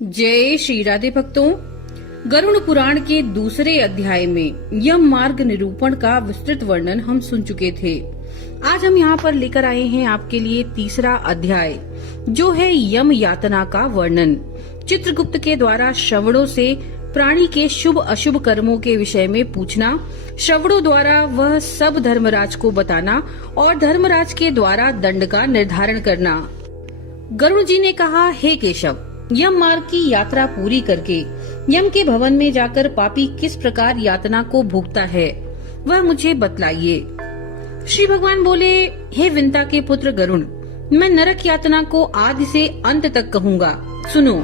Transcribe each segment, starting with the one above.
जय श्री राधे भक्तों। गरुड़ पुराण के दूसरे अध्याय में यम मार्ग निरूपण का विस्तृत वर्णन हम सुन चुके थे। आज हम यहाँ पर लेकर आए हैं आपके लिए तीसरा अध्याय, जो है यम यातना का वर्णन। चित्रगुप्त के द्वारा श्रवणों से प्राणी के शुभ अशुभ कर्मों के विषय में पूछना, श्रवणों द्वारा वह सब धर्मराज को बताना और धर्मराज के द्वारा दंड का निर्धारण करना। गरुड़ जी ने कहा, हे केशव, यम मार्ग की यात्रा पूरी करके यम के भवन में जाकर पापी किस प्रकार यातना को भोगता है वह मुझे बतलाइए। श्री भगवान बोले, हे विंता के पुत्र गरुड़, मैं नरक यातना को आदि से अंत तक कहूँगा। सुनो,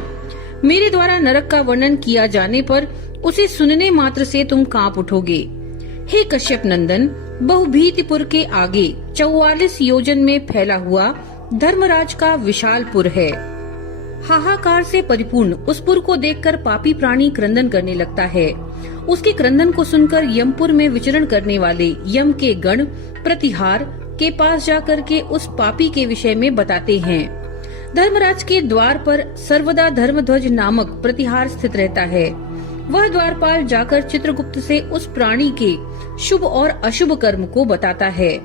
मेरे द्वारा नरक का वर्णन किया जाने पर उसे सुनने मात्र से तुम कांप उठोगे। हे कश्यप नंदन, बहुभीतिपुर के आगे 44 योजन में फैला हुआ धर्मराज का विशाल पुर है। हाहाकार से परिपूर्ण उस पुर को देखकर पापी प्राणी क्रंदन करने लगता है। उसके क्रंदन को सुनकर यमपुर में विचरण करने वाले यम के गण प्रतिहार के पास जाकर के उस पापी के विषय में बताते हैं। धर्मराज के द्वार पर सर्वदा धर्मध्वज नामक प्रतिहार स्थित रहता है। वह द्वारपाल जाकर चित्रगुप्त से उस प्राणी के शुभ और अशुभ कर्म को बताता है।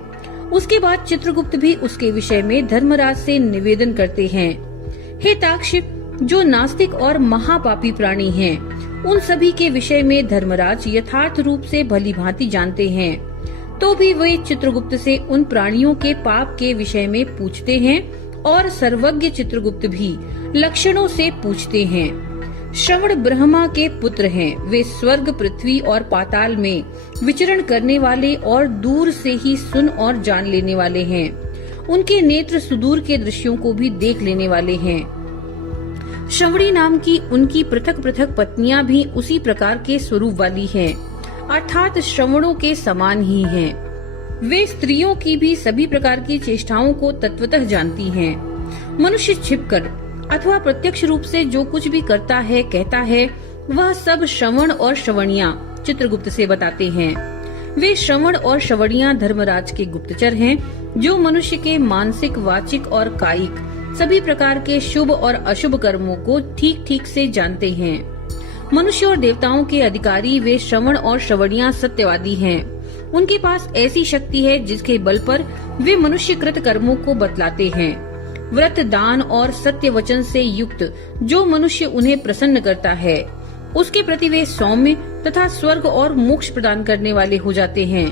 उसके बाद चित्रगुप्त भी उसके विषय में धर्मराज से निवेदन करते हैं। हे ताक्ष, जो नास्तिक और महापापी प्राणी हैं, उन सभी के विषय में धर्मराज यथार्थ रूप से भली भांति जानते हैं, तो भी वे चित्रगुप्त से उन प्राणियों के पाप के विषय में पूछते हैं और सर्वज्ञ चित्रगुप्त भी लक्षणों से पूछते हैं। श्रवण ब्रह्मा के पुत्र हैं। वे स्वर्ग, पृथ्वी और पाताल में विचरण करने वाले और दूर से ही सुन और जान लेने वाले हैं। उनके नेत्र सुदूर के दृश्यों को भी देख लेने वाले हैं। श्रवणी नाम की उनकी पृथक पृथक पत्नियां भी उसी प्रकार के स्वरूप वाली हैं, अर्थात श्रवणों के समान ही हैं। वे स्त्रियों की भी सभी प्रकार की चेष्टाओं को तत्वतः जानती हैं। मनुष्य छिपकर अथवा प्रत्यक्ष रूप से जो कुछ भी करता है, कहता है, वह सब श्रवण और श्रवणियां चित्रगुप्त से बताते हैं। वे श्रवण और श्रवणियां धर्मराज के गुप्तचर हैं, जो मनुष्य के मानसिक, वाचिक और कायिक सभी प्रकार के शुभ और अशुभ कर्मों को ठीक ठीक से जानते हैं। मनुष्य और देवताओं के अधिकारी वे श्रवण और श्रवणियां सत्यवादी हैं। उनके पास ऐसी शक्ति है जिसके बल पर वे मनुष्यकृत कर्मों को बतलाते हैं। व्रत, दान और सत्य वचन से युक्त जो मनुष्य उन्हें प्रसन्न करता है, उसके प्रति वे सौम्य तथा स्वर्ग और मोक्ष प्रदान करने वाले हो जाते हैं।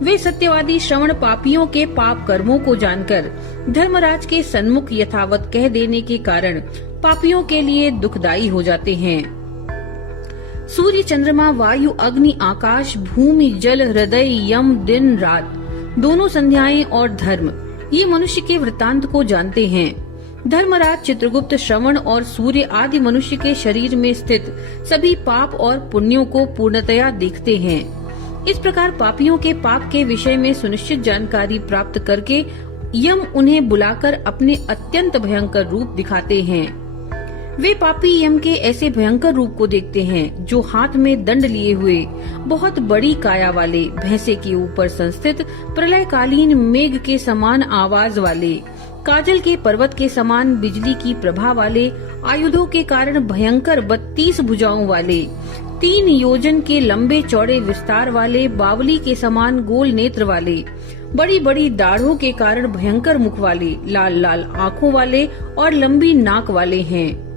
वे सत्यवादी श्रवण पापियों के पाप कर्मों को जानकर धर्मराज के सन्मुख यथावत कह देने के कारण पापियों के लिए दुखदायी हो जाते हैं। सूर्य, चंद्रमा, वायु, अग्नि, आकाश, भूमि, जल, हृदय, यम, दिन रात, दोनों संध्याएं और धर्म, ये मनुष्य के वृत्तांत को जानते हैं। धर्मराज चित्रगुप्त श्रवण और सूर्य आदि मनुष्य के शरीर में स्थित सभी पाप और पुण्यों को पूर्णतया देखते हैं। इस प्रकार पापियों के पाप के विषय में सुनिश्चित जानकारी प्राप्त करके यम उन्हें बुलाकर अपने अत्यंत भयंकर रूप दिखाते हैं। वे पापी यम के ऐसे भयंकर रूप को देखते हैं, जो हाथ में दंड लिए हुए बहुत बड़ी काया वाले, भैंसे के ऊपर संस्थित प्रलयकालीन मेघ के समान आवाज वाले, काजल के पर्वत के समान बिजली की प्रभा वाले, आयुधों के कारण भयंकर 32 भुजाओं वाले, 3 योजन के लंबे चौड़े विस्तार वाले, बावली के समान गोल नेत्र वाले, बड़ी बड़ी दाढ़ों के कारण भयंकर मुख वाले, लाल लाल आँखों वाले और लंबी नाक वाले हैं।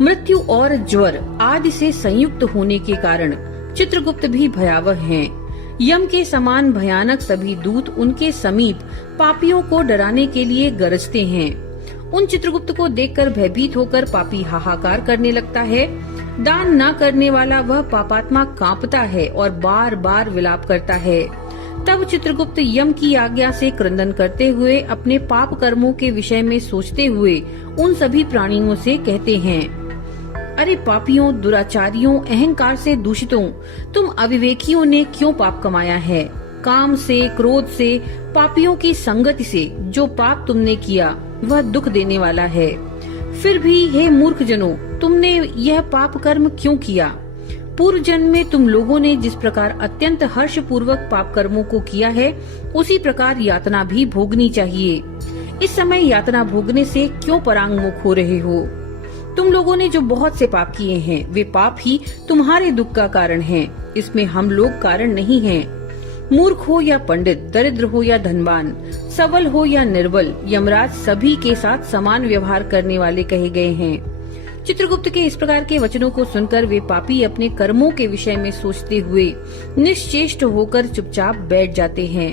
मृत्यु और ज्वर आदि से संयुक्त होने के कारण चित्रगुप्त भी भयावह हैं। यम के समान भयानक सभी दूत उनके समीप पापियों को डराने के लिए गरजते हैं। उन चित्रगुप्त को देखकर भयभीत होकर पापी हाहाकार करने लगता है। दान न करने वाला वह पापात्मा कांपता है और बार बार विलाप करता है। तब चित्रगुप्त यम की आज्ञा से क्रंदन करते हुए अपने पाप कर्मों के विषय में सोचते हुए उन सभी प्राणियों से कहते हैं, अरे पापियों, दुराचारियों, अहंकार से दूषितों, तुम अविवेकियों ने क्यों पाप कमाया है? काम से, क्रोध से, पापियों की संगति से जो पाप तुमने किया वह दुख देने वाला है। फिर भी हे मूर्ख जनों, तुमने यह पाप कर्म क्यों किया? पूर्व जन्म में तुम लोगों ने जिस प्रकार अत्यंत हर्ष पूर्वक पाप कर्मों को किया है, उसी प्रकार यातना भी भोगनी चाहिए। इस समय यातना भोगने से क्यों परांगमुख हो रहे हो? तुम लोगों ने जो बहुत से पाप किए हैं, वे पाप ही तुम्हारे दुख का कारण हैं। इसमें हम लोग कारण नहीं हैं। मूर्ख हो या पंडित, दरिद्र हो या धनवान, सबल हो या निर्बल, यमराज सभी के साथ समान व्यवहार करने वाले कहे गए हैं। चित्रगुप्त के इस प्रकार के वचनों को सुनकर वे पापी अपने कर्मों के विषय में सोचते हुए निश्चेष्ट होकर चुपचाप बैठ जाते हैं।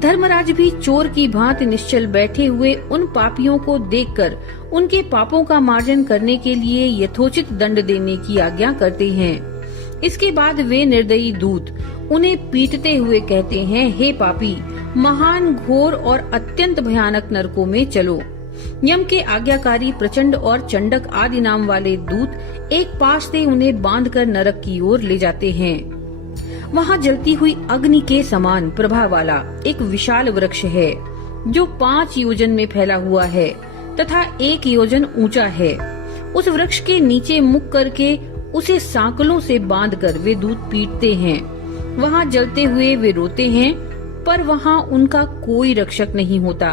धर्मराज भी चोर की भांति निश्चल बैठे हुए उन पापियों को देखकर उनके पापों का मार्जन करने के लिए यथोचित दंड देने की आज्ञा करते हैं। इसके बाद वे निर्दयी दूत उन्हें पीटते हुए कहते हैं, हे पापी, महान, घोर और अत्यंत भयानक नरकों में चलो। यम के आज्ञाकारी प्रचंड और चंडक आदि नाम वाले दूत एक पाश से उन्हें बांधकर नरक की ओर ले जाते हैं। वहाँ जलती हुई अग्नि के समान प्रभा वाला एक विशाल वृक्ष है, जो 5 योजन में फैला हुआ है तथा 1 योजन ऊंचा है। उस वृक्ष के नीचे मुख करके उसे सांकलों से बांधकर वे दूत पीटते हैं। वहाँ जलते हुए वे रोते हैं, पर वहाँ उनका कोई रक्षक नहीं होता।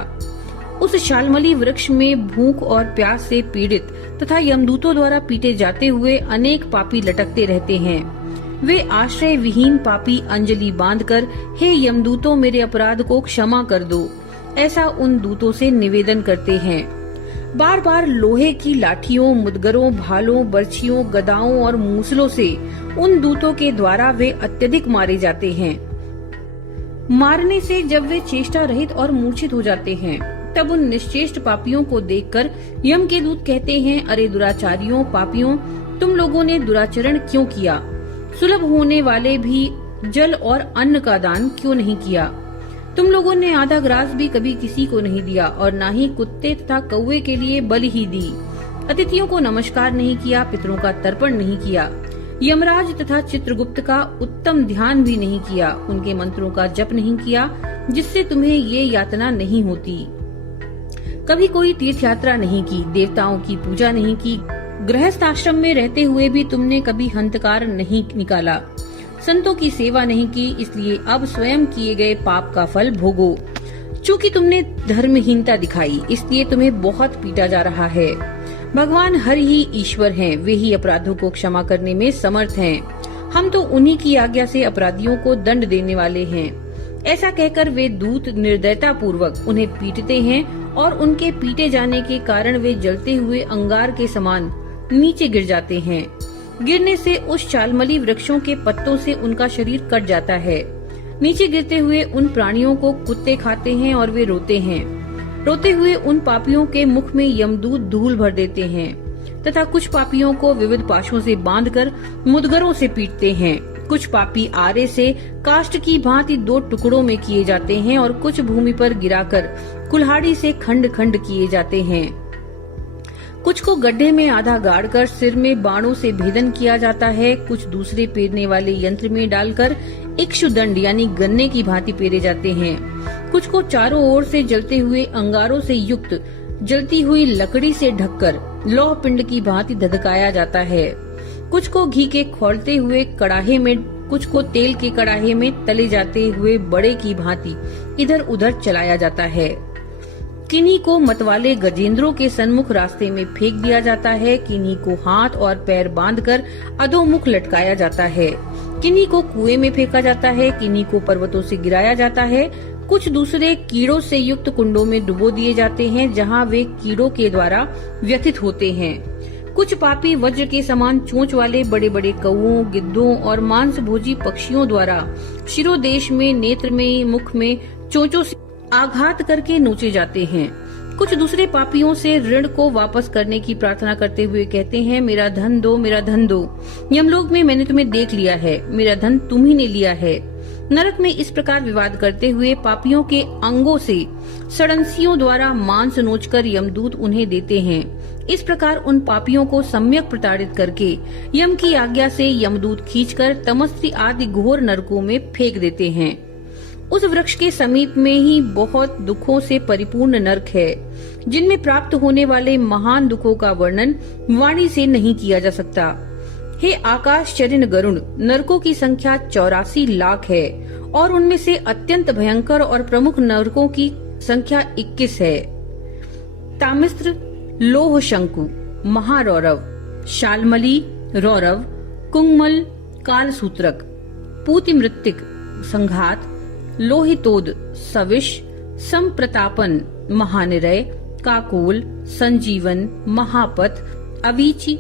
उस शालमली वृक्ष में भूख और प्यास से पीड़ित तथा यमदूतों द्वारा पीटे जाते हुए अनेक पापी लटकते रहते हैं। वे आश्रय विहीन पापी अंजलि बांधकर, हे यमदूतों, मेरे अपराध को क्षमा कर दो, ऐसा उन दूतों से निवेदन करते हैं। बार बार लोहे की लाठियों, मुदगरों, भालों, बर्छियों, गदाओं और मूसलों से उन दूतों के द्वारा वे अत्यधिक मारे जाते हैं। मारने से जब वे चेष्टा रहित और मूर्छित हो जाते हैं, तब उन निश्चेष्ट पापियों को देखकर यम के दूत कहते हैं, अरे दुराचारियों, पापियों, तुम लोगों ने दुराचरण क्यों किया? सुलभ होने वाले भी जल और अन्न का दान क्यों नहीं किया? तुम लोगों ने आधा ग्रास भी कभी किसी को नहीं दिया और न ही कुत्ते तथा कौवे के लिए बलि ही दी। अतिथियों को नमस्कार नहीं किया, पितरों का तर्पण नहीं किया, यमराज तथा चित्रगुप्त का उत्तम ध्यान भी नहीं किया, उनके मंत्रों का जप नहीं किया, जिससे तुम्हें ये यातना नहीं होती। कभी कोई तीर्थ यात्रा नहीं की, देवताओं की पूजा नहीं की, गृहस्थ आश्रम में रहते हुए भी तुमने कभी हंतकार नहीं निकाला, संतों की सेवा नहीं की, इसलिए अब स्वयं किए गए पाप का फल भोगो। चूँकि तुमने धर्महीनता दिखाई, इसलिए तुम्हें बहुत पीटा जा रहा है। भगवान हरि ही ईश्वर हैं, वे ही अपराधों को क्षमा करने में समर्थ हैं। हम तो उन्हीं की आज्ञा से अपराधियों को दंड देने वाले हैं। ऐसा कहकर वे दूत निर्दयता पूर्वक उन्हें पीटते हैं और उनके पीटे जाने के कारण वे जलते हुए अंगार के समान नीचे गिर जाते हैं। गिरने से उस शालमली वृक्षों के पत्तों से उनका शरीर कट जाता है। नीचे गिरते हुए उन प्राणियों को कुत्ते खाते हैं और वे रोते हैं। रोते हुए उन पापियों के मुख में यमदूत धूल भर देते हैं तथा कुछ पापियों को विविध पाशों से बांधकर मुदगरों से पीटते हैं। कुछ पापी आरे से काष्ठ की भांति 2 टुकड़ों में किए जाते हैं और कुछ भूमि पर गिराकर कुल्हाड़ी से खंड खंड किए जाते हैं। कुछ को गड्ढे में आधा गाड़कर सिर में बाणों से भेदन किया जाता है। कुछ दूसरे पेरने वाले यंत्र में डालकर इक्षुदंड यानी गन्ने की भांति पेरे जाते हैं। कुछ को चारों ओर से जलते हुए अंगारों से युक्त जलती हुई लकड़ी से ढककर लौह पिंड की भांति धधकाया जाता है। कुछ को घी के खौलते हुए कड़ाहे में, कुछ को तेल के कड़ाहे में तले जाते हुए बड़े की भांति इधर उधर चलाया जाता है। किन्हीं को मतवाले गजेंद्रों के सन्मुख रास्ते में फेंक दिया जाता है। किन्हीं को हाथ और पैर बांधकर अधोमुख लटकाया जाता है। किन्हीं को कुएं में फेंका जाता है। किन्हीं को पर्वतों से गिराया जाता है। कुछ दूसरे कीड़ों से युक्त कुंडों में डुबो दिए जाते हैं, जहां वे कीड़ों के द्वारा व्यथित होते हैं। कुछ पापी वज्र के समान चोंच वाले बड़े बड़े कौओं, गिद्धों और मांस भोजी पक्षियों द्वारा शिरोदेश में, नेत्र में, मुख में चोंचों से आघात करके नोचे जाते हैं। कुछ दूसरे पापियों से ऋण को वापस करने की प्रार्थना करते हुए कहते हैं, मेरा धन दो, मेरा धन दो। यमलोक में मैंने तुम्हें देख लिया है, मेरा धन तुम ही ने लिया है। नरक में इस प्रकार विवाद करते हुए पापियों के अंगों से षडंसियों द्वारा मांस नोचकर यमदूत उन्हें देते हैं। इस प्रकार उन पापियों को सम्यक प्रताड़ित करके यम की आज्ञा से यमदूत खींचकर तमस्त्री आदि घोर नरकों में फेंक देते हैं। उस वृक्ष के समीप में ही बहुत दुखों से परिपूर्ण नरक है, जिनमें प्राप्त होने वाले महान दुखों का वर्णन वाणी से नहीं किया जा सकता। हे आकाशचरिन गरुण, नरकों की संख्या 84 लाख है और उनमें से अत्यंत भयंकर और प्रमुख नरकों की संख्या 21 है। तामिस्त्र, लोह शंकु, महारौरव, शालमली रौरव, कुंगमल कालसूत्रक, पूतिमृत्तिक संघात, लोहितोद सविश, संप्रतापन महानिरय, काकोल, संजीवन, महापथ, अवीची,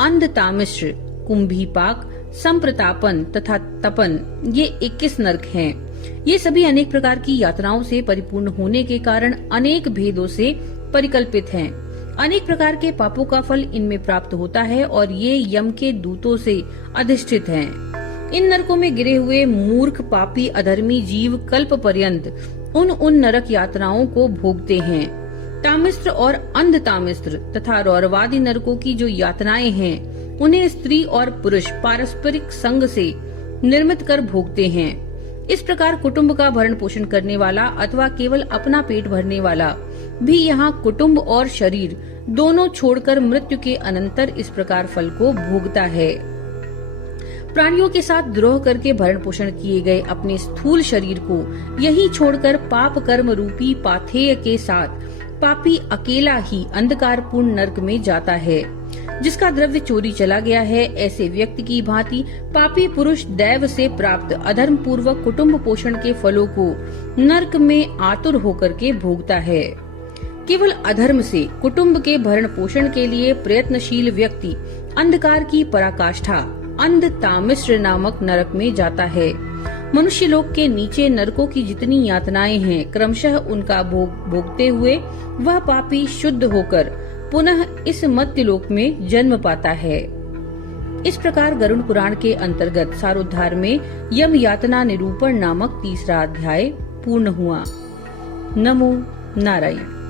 अंधतामिश्र, कुंभीपाक, संप्रतापन तथा तपन, ये 21 नरक हैं। ये सभी अनेक प्रकार की यातनाओं से परिपूर्ण होने के कारण अनेक भेदों से परिकल्पित हैं। अनेक प्रकार के पापों का फल इनमें प्राप्त होता है और ये यम के दूतों से अधिष्ठित हैं। इन नरकों में गिरे हुए मूर्ख, पापी, अधर्मी जीव कल्प पर्यंत उन नरक यातनाओं को भोगते हैं। तामिस्त्र और अंधतामिस्त्र तथा रौरवादी नरकों की जो यातनाएं हैं, उन्हें स्त्री और पुरुष पारस्परिक संग से निर्मित कर भोगते हैं। इस प्रकार कुटुंब का भरण पोषण करने वाला अथवा केवल अपना पेट भरने वाला भी यहाँ कुटुंब और शरीर दोनों छोड़कर मृत्यु के अनंतर इस प्रकार फल को भोगता है। प्राणियों के साथ द्रोह करके भरण पोषण किए गए अपने स्थूल शरीर को यही छोड़कर पाप कर्म रूपी पाथेय के साथ पापी अकेला ही अंधकारपूर्ण नरक में जाता है। जिसका द्रव्य चोरी चला गया है, ऐसे व्यक्ति की भांति पापी पुरुष दैव से प्राप्त अधर्म पूर्वक कुटुंब पोषण के फलों को नरक में आतुर होकर के भोगता है। केवल अधर्म से कुटुंब के भरण पोषण के लिए प्रयत्नशील व्यक्ति अंधकार की पराकाष्ठा अंधतामिश्र नामक नरक में जाता है। मनुष्य लोक के नीचे नरकों की जितनी यातनाएं हैं, क्रमशः उनका भोगते हुए वह पापी शुद्ध होकर पुनः इस मर्त्य लोक में जन्म पाता है। इस प्रकार गरुड़ पुराण के अंतर्गत सारोद्धार में यम यातना निरूपण नामक तीसरा अध्याय पूर्ण हुआ। नमो नारायण।